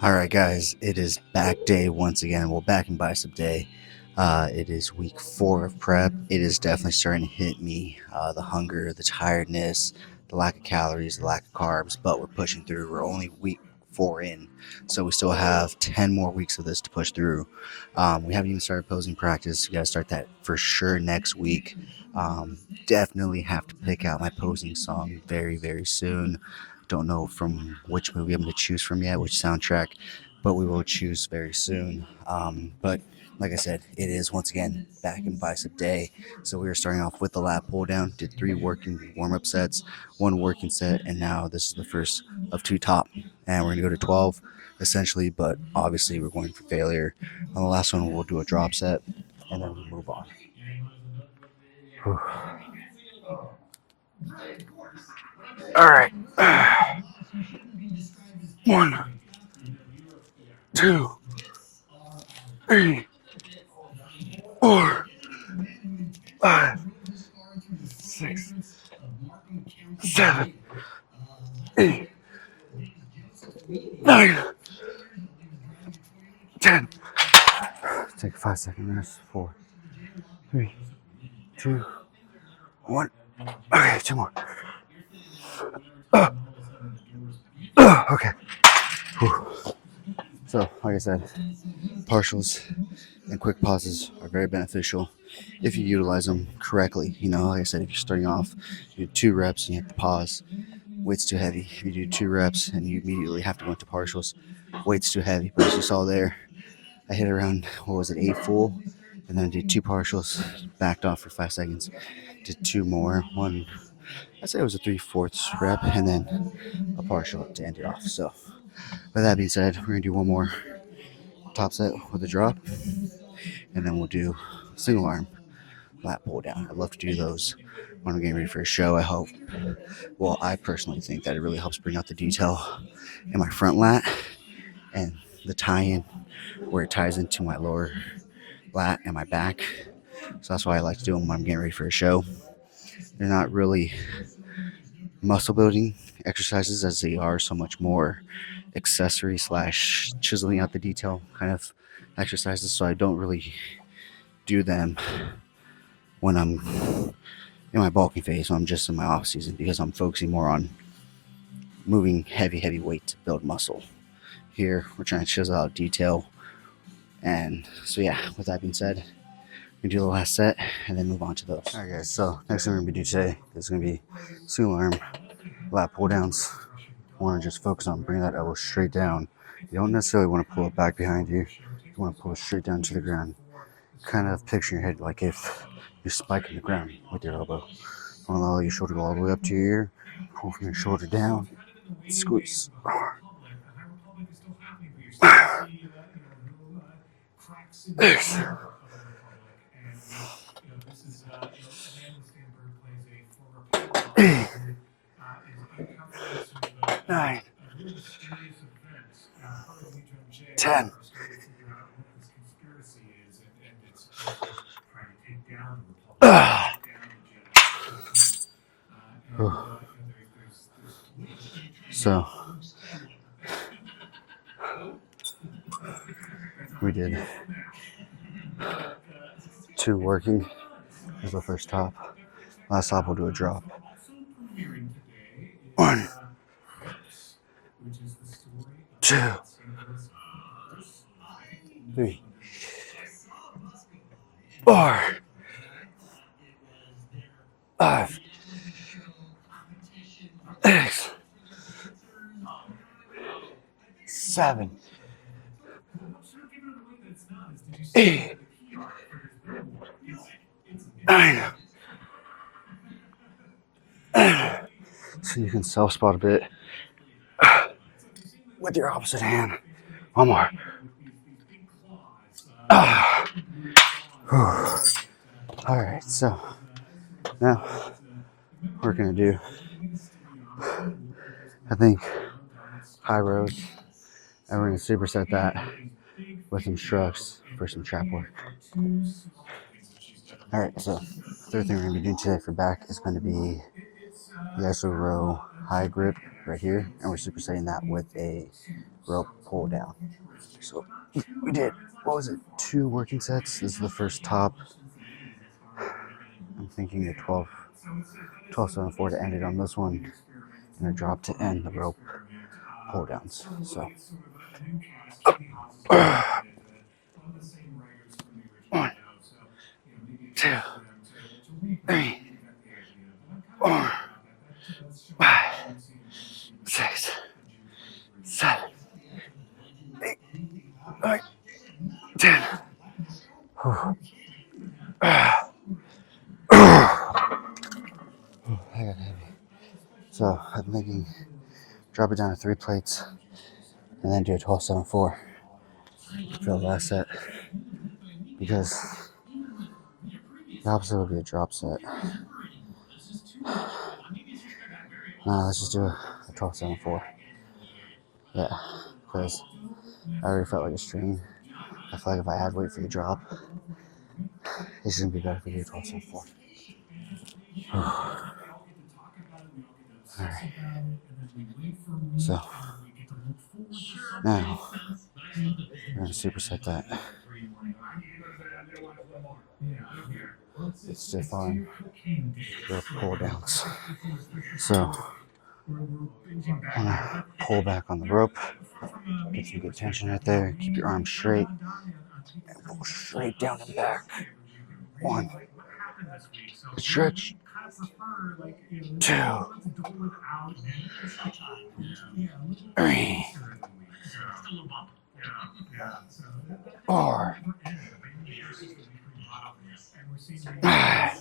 All right, guys, it is back day once again. Well, back in Bicep day. It is week 4 of prep. It is definitely starting to hit me. The hunger, the tiredness, the lack of calories, the lack of carbs, but we're pushing through. We're only week 4 in, so we still have 10 more weeks of this to push through. We haven't even started posing practice. We got to start that for sure next week. Definitely have to pick out my posing song very, very soon. Don't know from which movie I'm going to choose from yet, which soundtrack, but we will choose very soon. But like I said, it is once again back in bicep day. So we are starting off with the lat pull down, did 3 working warm up sets, 1 working set, and now this is the first of 2 top. And we're going to go to 12 essentially, but obviously we're going for failure. On the last one, we'll do a drop set and then we'll move on. Whew. All right. 1, 2, 3, 4, 5, 6, 7, 8, 9, 10. Take a 5-second rest. 4, 3, 2, 1. Okay, 2 more. Okay. Whew. So, like I said, partials and quick pauses are very beneficial if you utilize them correctly. Like I said, if you're starting off, you do 2 reps and you have to pause, weight's too heavy. If you do 2 reps and you immediately have to go into partials, weight's too heavy. But as you saw there, I hit around, 8 full, and then did 2 partials, backed off for 5 seconds, did 2 more. One, I'd say it was a 3/4 rep, and then a partial to end it off. So, with that being said, we're going to do one more top set with a drop, and then we'll do single arm lat pull down. I love to do those when I'm getting ready for a show. I personally think that it really helps bring out the detail in my front lat and the tie-in where it ties into my lower lat and my back. So that's why I like to do them when I'm getting ready for a show. They're not really muscle building exercises as they are so much more accessory slash chiseling out the detail kind of exercises. So I don't really do them when I'm in my bulking phase, when I'm just in my off season, because I'm focusing more on moving heavy weight to build muscle. Here we're trying to chisel out detail. And so yeah, with that being said, we do the last set and then move on to those. All right, guys. So next thing we're gonna do today is gonna be single arm lat pull downs. I want to just focus on bringing that elbow straight down. You don't necessarily want to pull it back behind you. You want to pull it straight down to the ground. Kind of picture in your head like if you're spiking the ground with your elbow. You want to allow your shoulder to go all the way up to your ear. Pull from your shoulder down. Squeeze. Six. 8. 9. 10. So we did 2 working as the first top. Last top we'll do a drop. 1, 2, 3, 4, 5, 6, 7, 8, 9. So you can self spot a bit with your opposite hand. One more. All right, so now we're gonna do, I think, high rows, and we're gonna superset that with some shrugs for some trap work. All right, so third thing we're gonna be doing today for back is going to be the iso row high grip right here, and we're supersetting that with a rope pull down. So we did, what was it, 2 working sets. This is the first top. I'm thinking a 12-7-4 to end it on this one, and a drop to end the rope pull downs. So 1, 2, 3, 4, 5, 6, 7, 8, 9, 10. I got heavy. So I'm thinking drop it down to 3 plates and then do a 12-7-4 for the last set, because the opposite would be a drop set. Let's just do a 12-7-4. Yeah, because I already felt like a strain. I feel like if I add weight for the drop, it's going to be better if we do a 12-7-4. Alright. So, now, we're going to superset that. It's stiff arm rope pull downs. So, I'm going to pull back on the rope, get some good tension right there, keep your arms straight, and pull straight down and back. 1, stretch, 2, 3, 4, 5,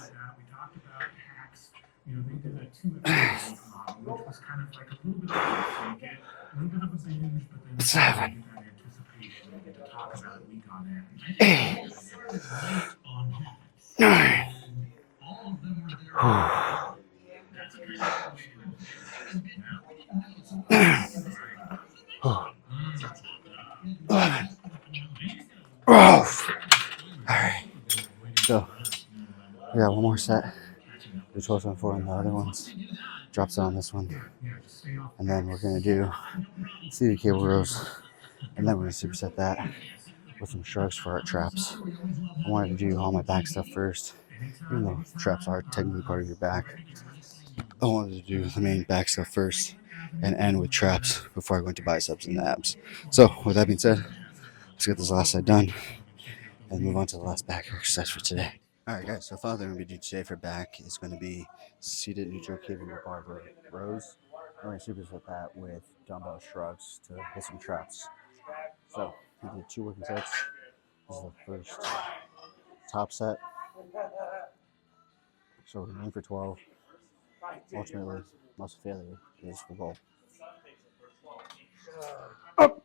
7, 8, 9. 11, 12. Alright, so we got one more set. Do 12-7-4 on the other ones. Drop set on this one. And then we're going to do seated cable rows. And then we're going to superset that with some shrugs for our traps. I wanted to do all my back stuff first, even though traps are technically part of your back. I wanted to do the main back stuff first and end with traps before I go into biceps and abs. So with that being said, let's get this last set done and move on to the last back exercise for today. Alright guys, so final thing we're going to do today for back is going to be seated neutral cable bar rows. We're going to superset that with dumbbell shrugs to hit some traps. So we did 2 working sets. This is the first top set. So we're going to aim for 12. Ultimately, muscle failure is the goal. Up.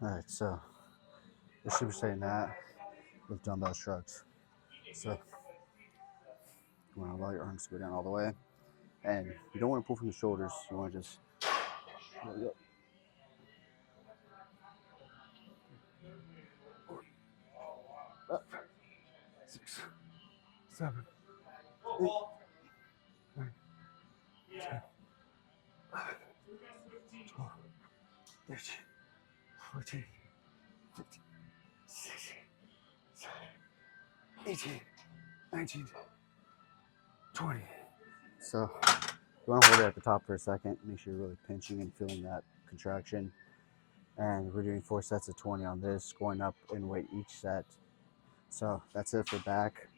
Alright, so we're supersetting that with dumbbell shrugs. So you want to allow your arms to go down all the way. And you don't want to pull from the shoulders. You want to just go. 6, 7, 8, 9, 10, 11, 12, 13, 14, 15, 16, 17, 18, 19, 20. So you want to hold it at the top for a second. Make sure you're really pinching and feeling that contraction. And we're doing 4 sets of 20 on this, going up in weight each set So that's it for back.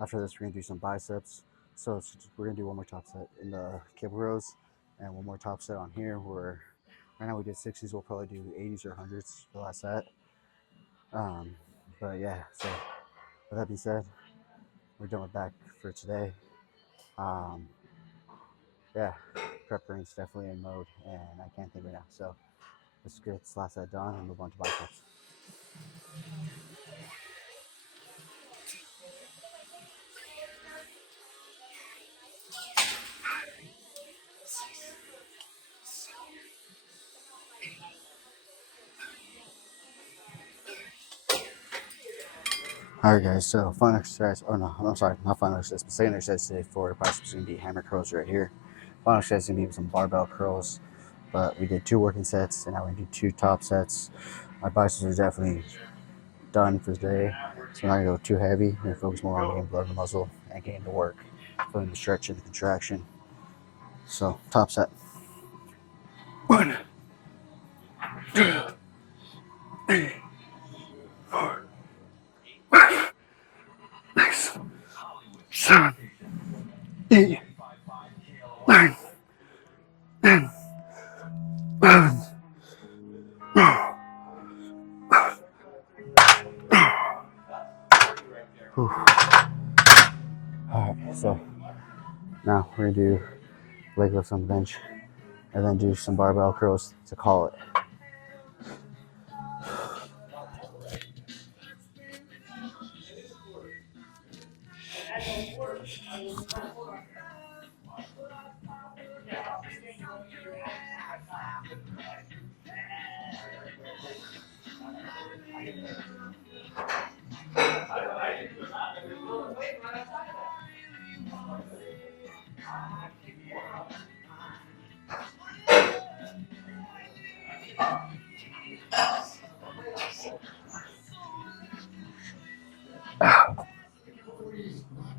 After this, we're gonna do some biceps. So we're gonna do one more top set in the cable rows and one more top set on here. Where right now we did 60s, we'll probably do 80s or 100s for the last set. But yeah, so with that being said, we're done with back for today. Um, yeah, prep brain's definitely in mode, and I can't think right now. So let's get this last set done and move on to biceps. All right, guys. So final exercise, or no, I'm sorry, not final exercise, but second exercise today for biceps is gonna be hammer curls right here. Final exercise is gonna be some barbell curls, but we did 2 working sets, and now we're gonna do 2 top sets. My biceps are definitely done for today, so we're not gonna go too heavy. We're gonna focus more on getting blood in the muscle and getting the work, feeling the stretch and the contraction. So top set. 1, 2, 3, 4, 5, 6, 7, 8, 9, 10, 11. Whew. All right, so now we're gonna do leg lifts on the bench, and then do some barbell curls to call it.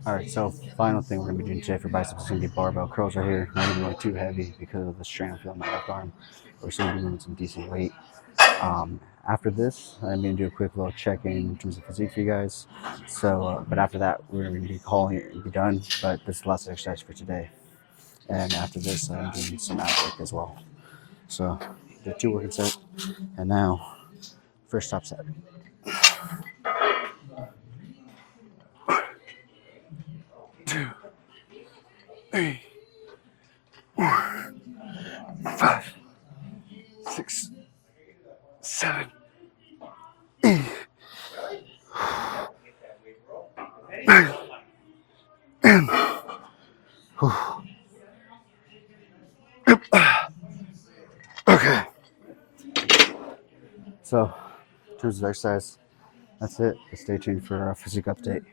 All right, so final thing we're gonna be doing today for biceps is gonna be barbell curls right here. Not gonna be going too heavy because of the strain I feel in my left arm. We're still gonna be moving some decent weight. Um, After this, I'm gonna do a quick little check-in in terms of physique for you guys. So, but after that, we're gonna be calling it and be done. But this is the last exercise for today. And after this, I'm doing some ab work as well. So, the 2 working set, and now first top set. 2, 3, 4, 5, 6, 7, 8, 9, 10. Okay. So, in terms of exercise, that's it. Stay tuned for a physique update.